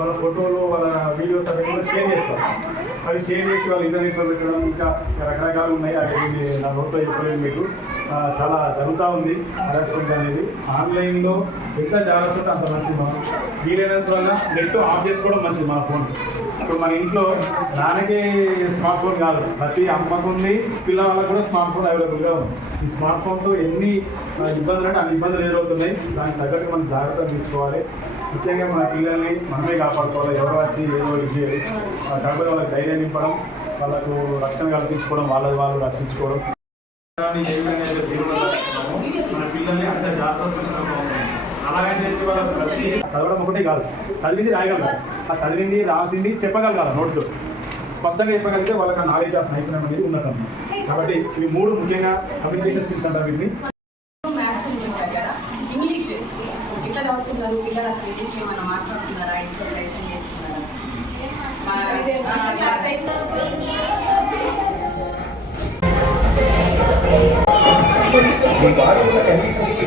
వాళ్ళ ఫోటోలు వాళ్ళ వీడియోస్ అవి కూడా షేర్ చేస్తారు. అవి షేర్ చేసి వాళ్ళు ఇంటర్నెట్లో పెట్టడం ఇంకా రకరకాలు ఉన్నాయి. అది నా నోట్లో చెప్పలేదు మీకు. చాలా జరుగుతూ ఉంది హరాస్మెంట్ అనేది. ఆన్లైన్లో ఎంత జాగ్రత్త ఉంటే అంత మంచిది. మనం వీలైనంత వల్ల నెట్ ఆఫ్ చేసుకోవడం మంచిది మన ఫోన్. ఇప్పుడు మన ఇంట్లో నాన్నకే స్మార్ట్ ఫోన్ కాదు, ప్రతి అమ్మకుంది, పిల్లవాళ్ళకు కూడా స్మార్ట్ ఫోన్ అవైలబుల్గా ఉంది. ఈ స్మార్ట్ ఫోన్తో ఎన్ని ఇబ్బందులు అంటే అన్ని ఇబ్బందులు ఎదురవుతున్నాయి. దానికి తగ్గట్టు మనం జాగ్రత్తలు తీసుకోవాలి. ముఖ్యంగా మన పిల్లల్ని మనమే కాపాడుకోవాలి. ఎవరు వచ్చి ఏదో ఇది కాకపోతే వాళ్ళకి ధైర్యం నింపడం, వాళ్ళకు రక్షణ కల్పించుకోవడం, వాళ్ళు రక్షించుకోవడం. ఏ విధంగా అయితే దేవుడు మన పిల్లల్ని అంత జాగ్రత్త చూసుకోవాల్సిన అవసరం. అలాగని చెప్పి వాళ్ళకి ప్రతి చదవడం ఒకటే కాదు, చదివింది రాయగలగాలి. ఆ చదివింది రాసింది చెప్పగలగాలి. నోట్లో స్పష్టంగా చెప్పగలిగితే వాళ్ళకి ఆ నాలెడ్జ్ ఆ నైపుణ్యం అనేది ఉన్నట్టు. కాబట్టి ఇవి మూడు ముఖ్యంగా కమ్యూనికేషన్ స్కిల్స్ అంటారు వీటిని. ఇంగ్లీష్ ఎట్లా చదువుతున్నారు పిల్లలు, అసలు ఇంగ్లీష్ ఏమైనా మాట్లాడుతున్నారా, ఇంట్లో లైసెన్స్ చేస్తున్నారా? మీ బాడీ ఉన్న కండిషన్కి